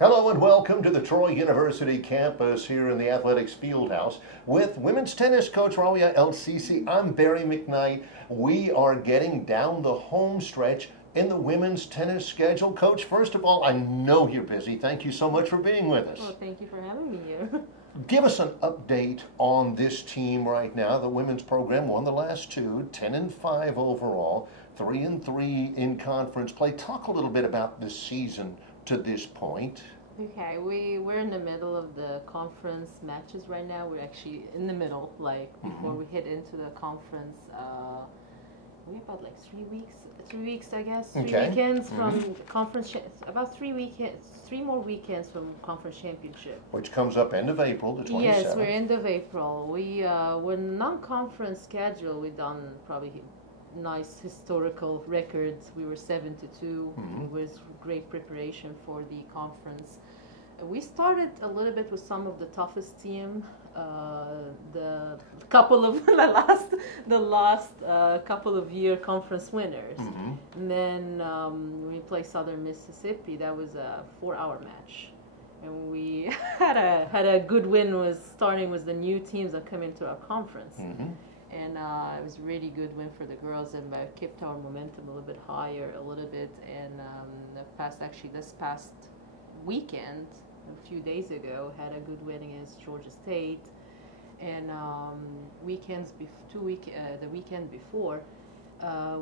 Hello and welcome to the Troy University campus here in the Athletics Fieldhouse with women's tennis coach Rawia Elsisi. I'm Barry McKnight. We are getting down the home stretch in the women's tennis schedule. Coach, first of all, I know you're busy. Thank you so much for being with us. Well, thank you for having me here. Give us an update on this team right now. The women's program won the last two, 10-5 overall, 3-3 in conference play. Talk a little bit about this season to this point. Okay, we're in the middle of the conference matches right now. We're actually in the middle, like before we hit into the conference. We about like 3 weeks, I guess. Three weekends from conference. About 3 weekends, 3 more weekends from conference championship. Which comes up end of April, the 27th. Yes, we're end of April. We're non-conference schedule. We've done probably nice historical records. We were 7-2. It was great preparation for the conference. We started a little bit with some of the toughest team. The couple of the last couple of year conference winners. And then we played Southern Mississippi. That was a 4-hour match. And we had a good win. Was starting with the new teams that come into our conference. And it was a really good win for the girls, and kept our momentum a little bit higher, And this past weekend, a few days ago, had a good win against Georgia State. And the weekend before,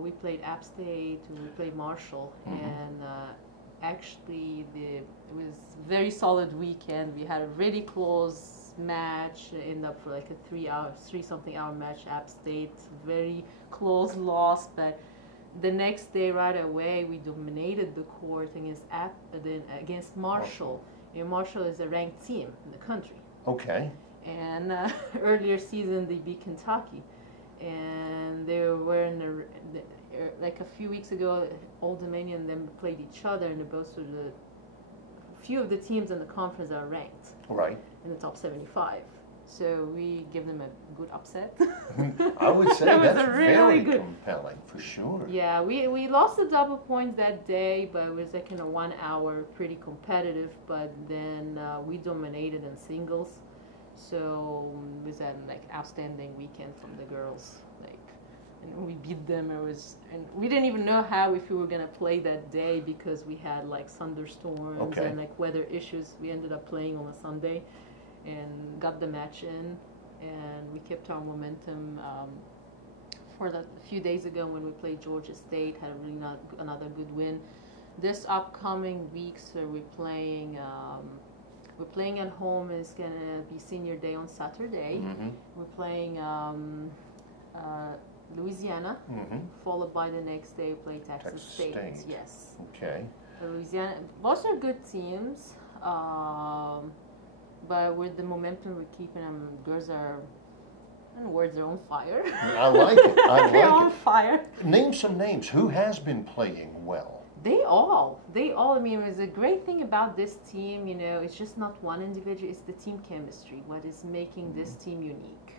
we played App State and we played Marshall, and actually it was a very solid weekend. We had a really close match, ended up for like a 3-something hour match. App State, very close loss, but the next day right away we dominated the court against Marshall. And Marshall is a ranked team in the country. Okay. And earlier season they beat Kentucky, and they were in like a few weeks ago, Old Dominion and them played each other, and both of the few of the teams in the conference are ranked. Right. In the top 75. So we give them a good upset. I would say that was that's really very good. Compelling, for sure. Yeah, we lost the double points that day, but it was like in a 1 hour, pretty competitive. But then we dominated in singles. So it was an outstanding weekend from the girls. And we beat them. And we didn't even know if we were gonna play that day because we had thunderstorms and weather issues. We ended up playing on a Sunday, and got the match in, and we kept our momentum. For a few days ago when we played Georgia State, had another good win. This upcoming weeks we're playing at home. It's gonna be senior day on Saturday. We're playing Louisiana, followed by the next day we play Texas State. Yes. Okay. Louisiana, both are good teams, but with the momentum we're keeping them, girls are, words are on fire. I like it. They're on fire. Name some names. Who has been playing well? They all. I mean, it's a great thing about this team. It's just not one individual. It's the team chemistry. What is making this team unique?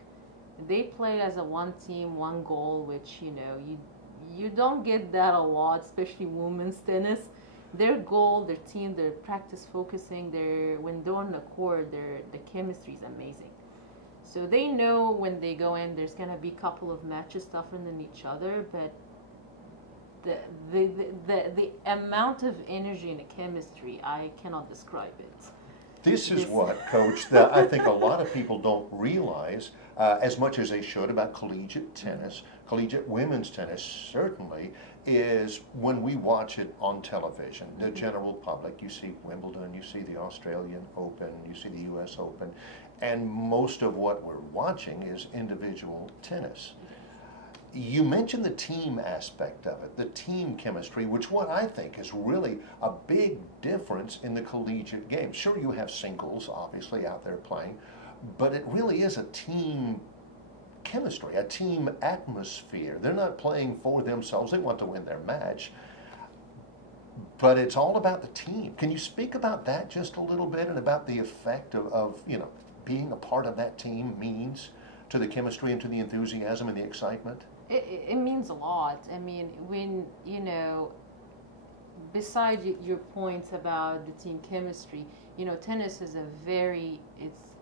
They play as a one team, one goal, which you don't get that a lot, especially women's tennis. Their goal, their team, their practice focusing, when they're on the court, the chemistry is amazing. So they know when they go in, there's gonna be a couple of matches tougher than each other, but the amount of energy and the chemistry, I cannot describe it. This is what, Coach, that I think a lot of people don't realize as much as they should about collegiate tennis, collegiate women's tennis certainly, is when we watch it on television, the general public, you see Wimbledon, you see the Australian Open, you see the US Open, and most of what we're watching is individual tennis. You mentioned the team aspect of it, the team chemistry, which what I think is really a big difference in the collegiate game. Sure, you have singles, obviously, out there playing, but it really is a team chemistry, a team atmosphere. They're not playing for themselves. They want to win their match, but it's all about the team. Can you speak about that just a little bit, and about the effect of being a part of that team means to the chemistry and to the enthusiasm and the excitement? It means a lot. I mean, when, beside your points about the team chemistry, tennis is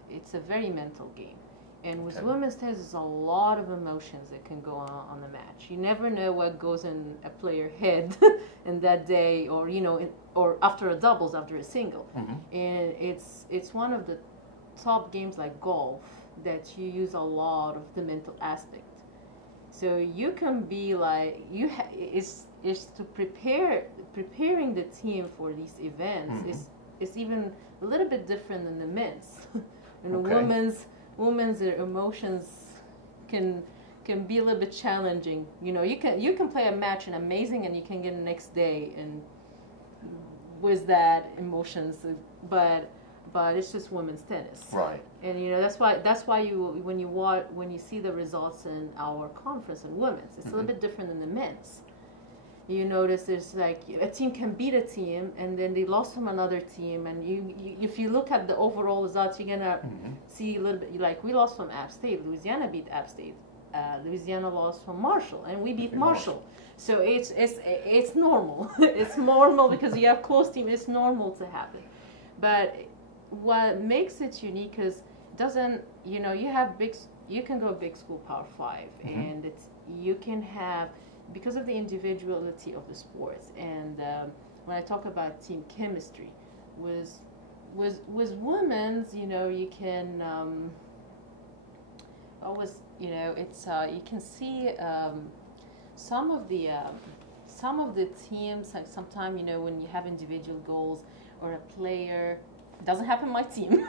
it's a very mental game. And with women's tennis, there's a lot of emotions that can go on the match. You never know what goes in a player's head in that day, or or after a doubles, after a single. Mm-hmm. And it's one of the top games like golf that you use a lot of the mental aspect. So you can be like it's to preparing the team for these events. Mm-hmm. Is even a little bit different than the men's. Okay. Women's emotions can be a little bit challenging. You can play a match and amazing, and you can get the next day and with that emotions, but it's just women's tennis. Right. And that's why you when you see the results in our conference in women's, it's a little bit different than the men's. You notice there's like a team can beat a team and then they lost from another team, and you if you look at the overall results, you're gonna see a little bit like we lost from App State, Louisiana beat App State, Louisiana lost from Marshall, and we beat Marshall. So it's normal. It's normal because you have close team. It's normal to happen, but what makes it unique is it doesn't you have you can go big school Power 5, and you can have, because of the individuality of the sports, and when I talk about team chemistry, with women's, you can always, it's you can see some of the teams, like sometimes, when you have individual goals or a player. It doesn't happen in my team.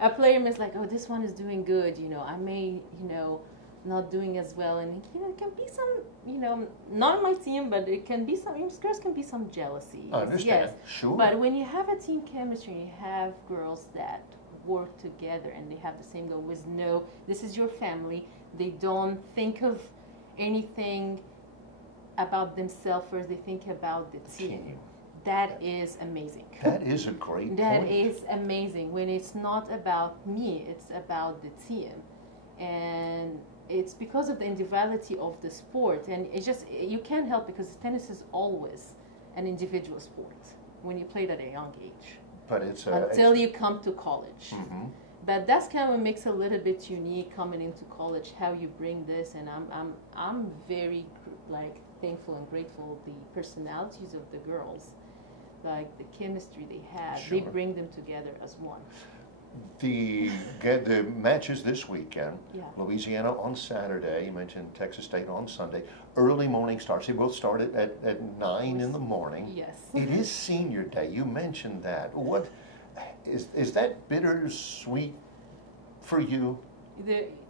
A player is like, oh, this one is doing good. I may, not doing as well, and it can be some, not on my team, but it can be some. Girls can be some jealousy. I understand. Yes, sure. But when you have a team chemistry, you have girls that work together and they have the same goal. With this is your family. They don't think of anything about themselves first. They think about the team. That is amazing. That is a great That point. is amazing. When it's not about me, it's about the team. And it's because of the individuality of the sport. And it's just, you can't help, because tennis is always an individual sport when you play it at a young age. But until you come to college. Mm-hmm. But that's kind of what makes it a little bit unique coming into college, how you bring this. And I'm very thankful and grateful the personalities of the girls. Like the chemistry they have, Sure. they bring them together as one. The matches this weekend, Louisiana on Saturday, you mentioned Texas State on Sunday, early morning starts. They both start at 9 in the morning. Yes. It is senior day. You mentioned that. What is that bittersweet for you?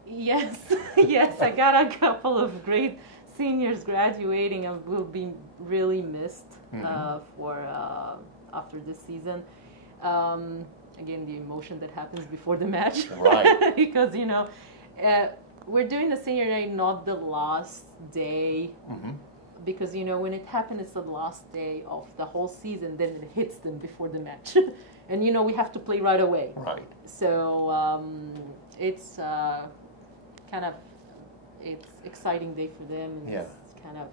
Yes, yes. I got a couple of great seniors graduating and will be really missed for after this season. Again, the emotion that happens before the match, right? Because we're doing the senior night, not the last day, because when it happens, it's the last day of the whole season. Then it hits them before the match, and we have to play right away. Right. So it's kind of exciting day for them, and it's kind of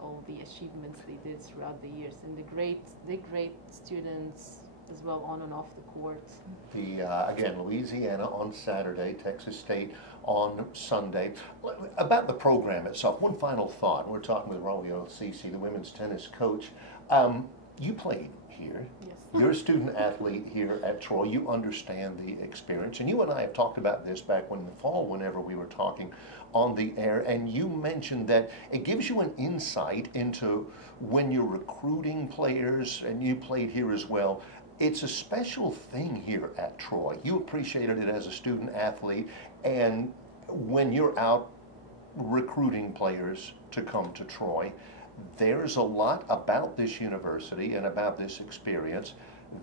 all the achievements they did throughout the years, and the great students as well on and off the court. Again, Louisiana on Saturday, Texas State on Sunday. About the program itself, one final thought. We're talking with Rawia Elsisi, the women's tennis coach. You played here. Yes. You're a student athlete here at Troy. You understand the experience. And you and I have talked about this back in the fall whenever we were talking on the air. And you mentioned that it gives you an insight into when you're recruiting players, and you played here as well. It's a special thing here at Troy. You appreciated it as a student athlete, and when you're out recruiting players to come to Troy, there's a lot about this university and about this experience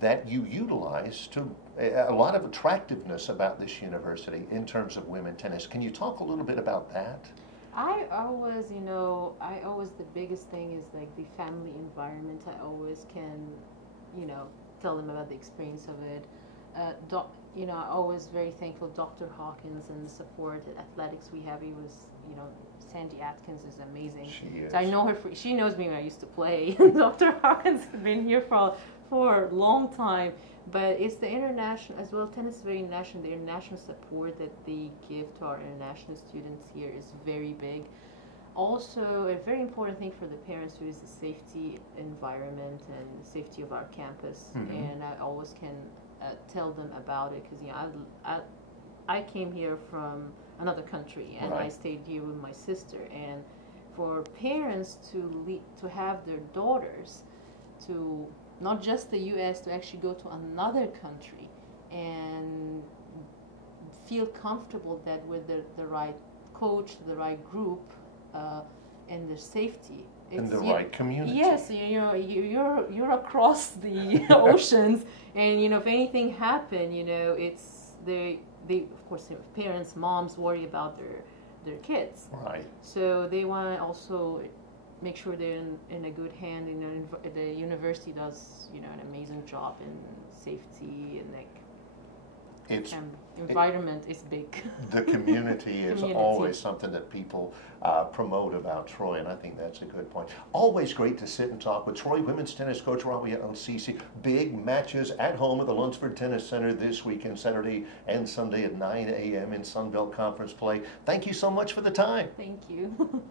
that you utilize a lot of attractiveness about this university in terms of women tennis. Can you talk a little bit about that? I always, the biggest thing is like the family environment. I always can, tell them about the experience of it. you know, I always very thankful Dr. Hawkins and the support at athletics we have. He was, you know, Sandy Atkins is amazing. She is. So I know her. She knows me when I used to play. Dr. Hawkins has been here for a long time. But it's the international as well. Tennis is very international. The international support that they give to our international students here is very big. Also, a very important thing for the parents too is the safety environment and the safety of our campus. Mm-hmm. And I always can tell them about it because, you know, I came here from another country and right. I stayed here with my sister. And for parents to have their daughters to not just the U.S. to actually go to another country and feel comfortable that with the right coach, the right group, and their safety. In the right community. Yes, you're across the oceans, and you know if anything happened, you know it's they of course parents, moms worry about their kids. Right. So they want to also make sure they're in a good hand. You know, the university does an amazing job in safety and like. Environment is big. The community is always something that people promote about Troy, and I think that's a good point. Always great to sit and talk with Troy women's tennis coach Rawia Elsisi. Big matches at home at the Lunsford Tennis Center this weekend, Saturday and Sunday at 9 a.m. in Sunbelt Conference play. Thank you so much for the time. Thank you.